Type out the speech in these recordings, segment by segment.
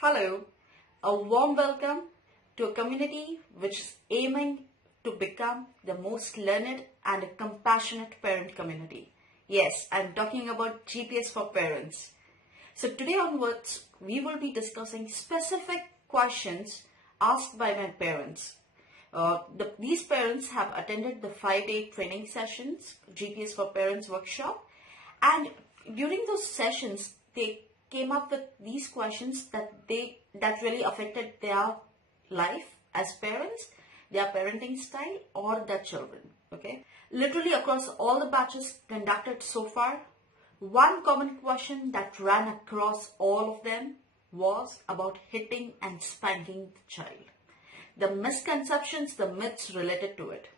Hello, a warm welcome to a community which is aiming to become the most learned and compassionate parent community. Yes, I'm talking about GPS for parents. So today onwards, we will be discussing specific questions asked by my parents. These parents have attended the 5-day training sessions, GPS for Parents workshop, and during those sessions, they came up with these questions that really affected their life as parents, their parenting style, or their children. Okay, literally across all the batches conducted so far, one common question that ran across all of them was about hitting and spanking the child, the misconceptions, the myths related to it.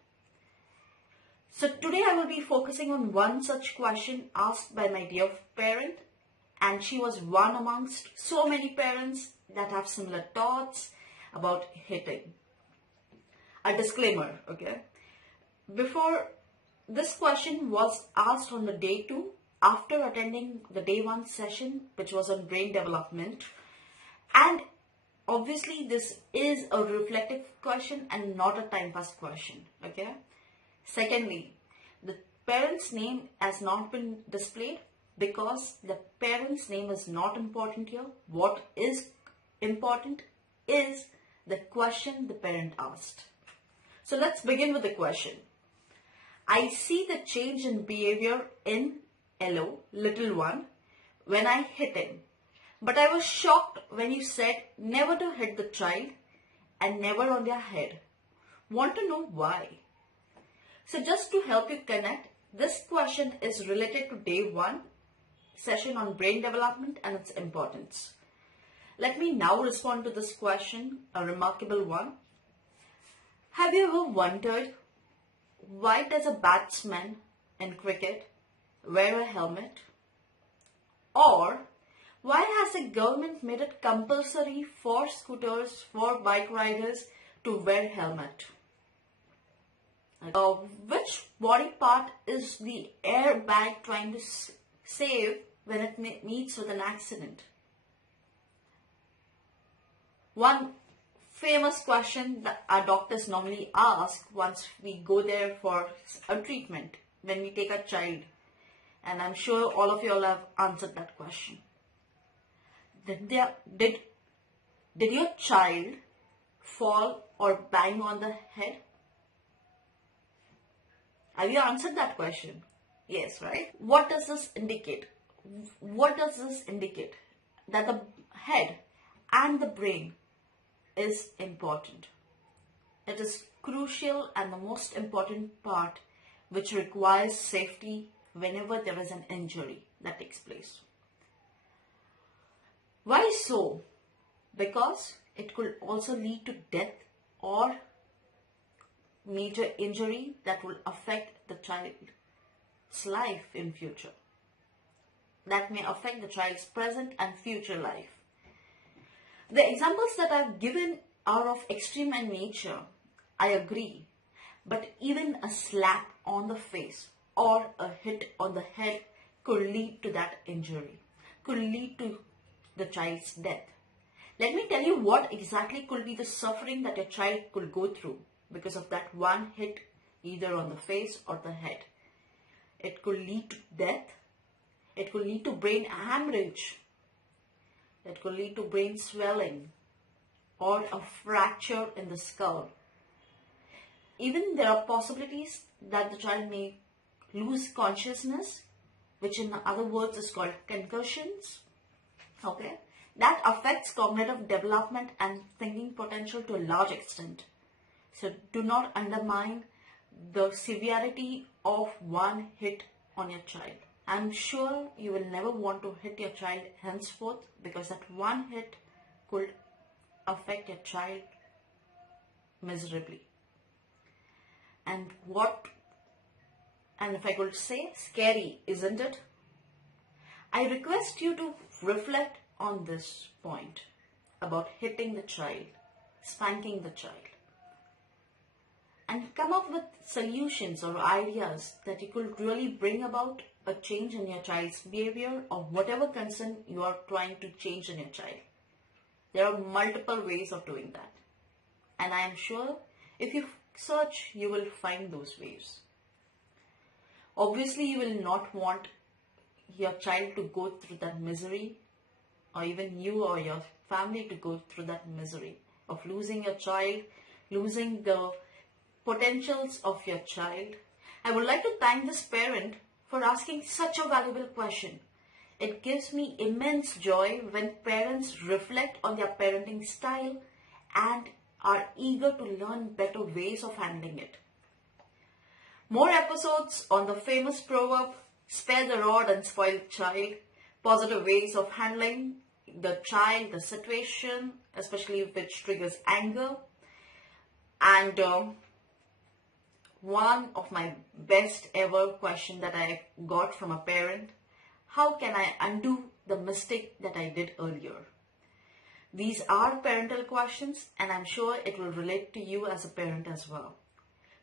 So today I will be focusing on one such question asked by my dear parent, and she was one amongst so many parents that have similar thoughts about hitting. A disclaimer, okay? Before, this question was asked on the day 2 after attending the day 1 session, which was on brain development. And obviously this is a reflective question and not a time pass question, okay? Secondly, the parent's name has not been displayed because the parent's name is not important here. What is important is the question the parent asked. So let's begin with the question. I see the change in behavior in LO, little one, when I hit him. But I was shocked when you said never to hit the child and never on their head. Want to know why? So just to help you connect, this question is related to day 1 session on brain development and its importance. Let me now respond to this question, a remarkable one. Have you ever wondered why does a batsman in cricket wear a helmet? Or why has the government made it compulsory for scooters, for bike riders to wear helmet? Which body part is the airbag trying to save when it meets with an accident? One famous question that our doctors normally ask once we go there for a treatment when we take a child, and I'm sure all of you all have answered that question. Did your child fall or bang on the head? Have you answered that question? Yes, right? What does this indicate? What does this indicate? That the head and the brain is important. It is crucial and the most important part which requires safety whenever there is an injury that takes place. Why so? Because it could also lead to death or major injury that will affect the child's life in future. That may affect the child's present and future life. The examples that I've given are of extreme in nature, I agree. But even a slap on the face or a hit on the head could lead to that injury, could lead to the child's death. Let me tell you what exactly could be the suffering that your child could go through because of that one hit either on the face or the head. It could lead to death. It could lead to brain hemorrhage. It could lead to brain swelling or a fracture in the skull. Even there are possibilities that the child may lose consciousness, which in other words is called concussions. Okay, that affects cognitive development and thinking potential to a large extent. So do not undermine the severity of one hit on your child. I'm sure you will never want to hit your child henceforth because that one hit could affect your child miserably. And if I could say, scary, isn't it? I request you to reflect on this point about hitting the child, spanking the child, and come up with solutions or ideas that you could really bring about a change in your child's behavior or whatever concern you are trying to change in your child. There are multiple ways of doing that. And I am sure if you search, you will find those ways. Obviously, you will not want your child to go through that misery, or even you or your family to go through that misery of losing your child, losing the potentials of your child. I would like to thank this parent for asking such a valuable question. It gives me immense joy when parents reflect on their parenting style and are eager to learn better ways of handling it. More episodes on the famous proverb, spare the rod and spoil the child, positive ways of handling the child, the situation, especially which triggers anger. And one of my best ever question that I got from a parent, how can I undo the mistake that I did earlier? These are parental questions, and I'm sure it will relate to you as a parent as well.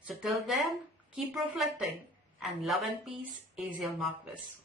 So till then, keep reflecting, and love and peace is your Marquis.